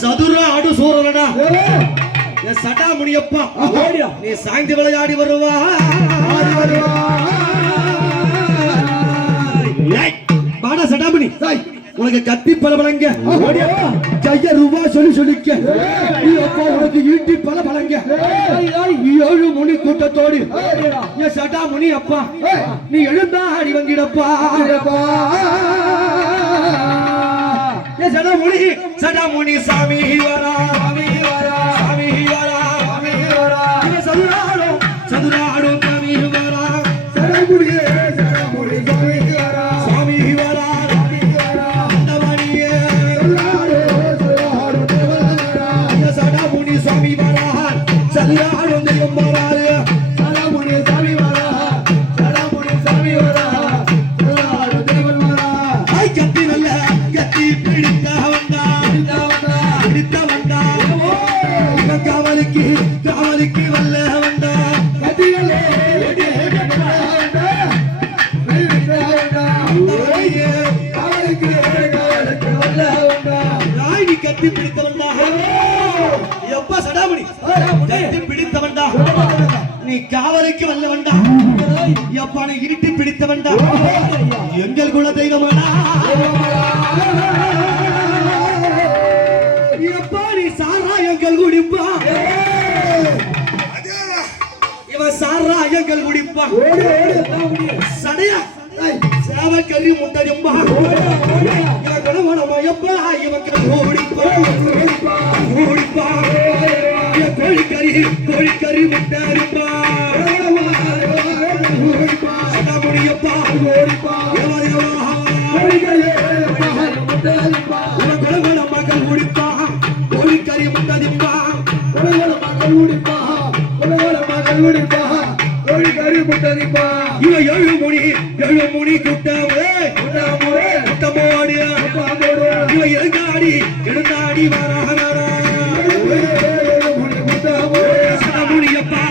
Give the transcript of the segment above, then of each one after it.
சதுர ஆடு சூரனடா சட்டா முனியப்பா நீ சாய்ந்து விளையாடி வருவா பாடா சட்டாமணி உனக்கு கத்தி பல பழங்க ஜைய ரூபா சொல்லிக்க உனக்கு ஈட்டி பல பழங்க 7 மணி கூட்டத்தோடு என் சட்டா முனி அப்பா நீ எழுந்தா அடி வங்கிடப்பா சட்டா முனி சாமி வரா சதுராடும் சாமி வரா சாமி வரா சட்டா முனி சாமி வரா சதுராடும் தெய்வம் வராது காவலிக்கு வல்ல வந்தா ராணி கத்தி பிடித்தவன்டா எப்பா சடாமணி கத்தி பிடித்தவன்டா நீ காவலுக்கு வல்லவன்டா எப்பா நீ இருட்டி பிடித்தவன்டா எங்கள் குல தெய்வமாடா எப்பா நீ சாராயங்கள் குடிப்பா இவன் சாராயங்கள் குடிப்பா சடையா சாவக்கறி முட்டடிப்பா இவன் குணமயப்பா இவன் ஓடிப்பா கோழிக்கறி முட்டடிப்பா முடியப்பா மகள் குடிப்பா கோழிக்கறி முட்டடிப்பா இவன் 7 மணி குட்டமோடு இவன் எழுந்தாடி வரா முடியப்பா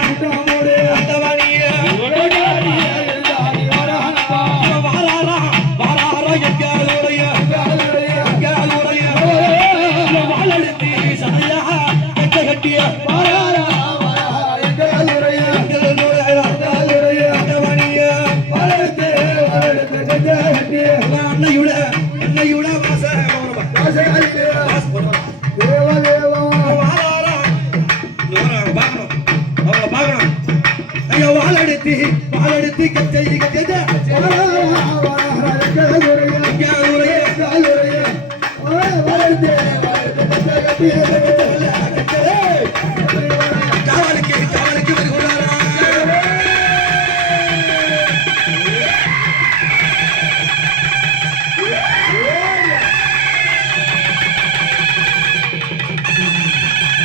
வாழெடுத்து கச்சை கச்சை